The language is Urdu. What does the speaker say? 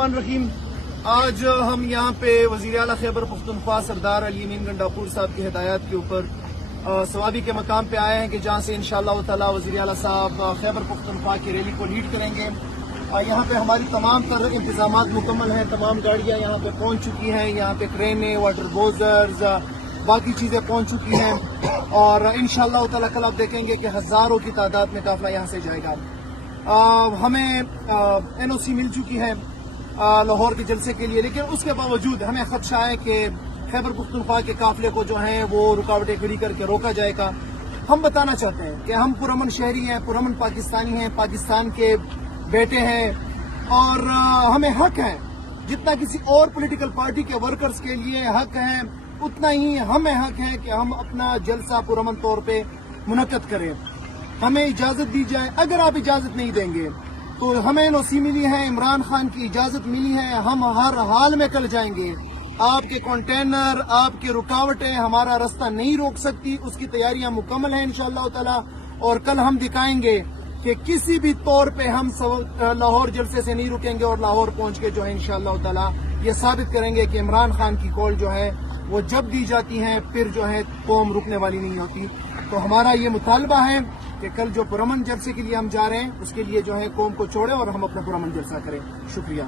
رحیم آج ہم یہاں پہ وزیر اعلیٰ خیبر پختونخوا سردار علی امین گنڈاپور صاحب کی ہدایات کے اوپر ثوابی کے مقام پہ آئے ہیں کہ جہاں سے انشاءاللہ تعالی وزیر اعلیٰ صاحب خیبر پختونخوا کی ریلی کو لیڈ کریں گے۔ یہاں پہ ہماری تمام تر انتظامات مکمل ہیں، تمام گاڑیاں یہاں پہ پہنچ چکی ہیں، یہاں پہ کرینیں، واٹر بوزرز، باقی چیزیں پہنچ چکی ہیں اور انشاءاللہ تعالی کل آپ دیکھیں گے کہ ہزاروں کی تعداد میں قافلہ یہاں سے جائے گا۔ ہمیں این او سی مل چکی ہے لاہور کے جلسے کے لیے، لیکن اس کے باوجود ہمیں خدشہ ہے کہ خیبر پختونخوا کے قافلے کو جو ہیں وہ رکاوٹیں کھڑی کر کے روکا جائے گا۔ ہم بتانا چاہتے ہیں کہ ہم پرامن شہری ہیں، پرامن پاکستانی ہیں، پاکستان کے بیٹے ہیں اور ہمیں حق ہے، جتنا کسی اور پولیٹیکل پارٹی کے ورکرز کے لیے حق ہے اتنا ہی ہمیں حق ہے کہ ہم اپنا جلسہ پرامن طور پہ منعقد کریں۔ ہمیں اجازت دی جائے، اگر آپ اجازت نہیں دیں گے تو ہمیں این او سی ملی ہے، عمران خان کی اجازت ملی ہے، ہم ہر حال میں کل جائیں گے۔ آپ کے کنٹینر، آپ کے رکاوٹیں ہمارا راستہ نہیں روک سکتی، اس کی تیاریاں مکمل ہیں انشاءاللہ تعالی، اور کل ہم دکھائیں گے کہ کسی بھی طور پہ ہم لاہور جلسے سے نہیں رکیں گے اور لاہور پہنچ کے جو ہے انشاءاللہ تعالی یہ ثابت کریں گے کہ عمران خان کی کال جو ہے وہ جب دی جاتی ہیں پھر جو ہے قوم رکنے والی نہیں ہوتی۔ تو ہمارا یہ مطالبہ ہے کہ کل جو پرامن جلسے کے لیے ہم جا رہے ہیں اس کے لیے جو ہے قوم کو چھوڑیں اور ہم اپنا پرامن جلسہ کریں۔ شکریہ۔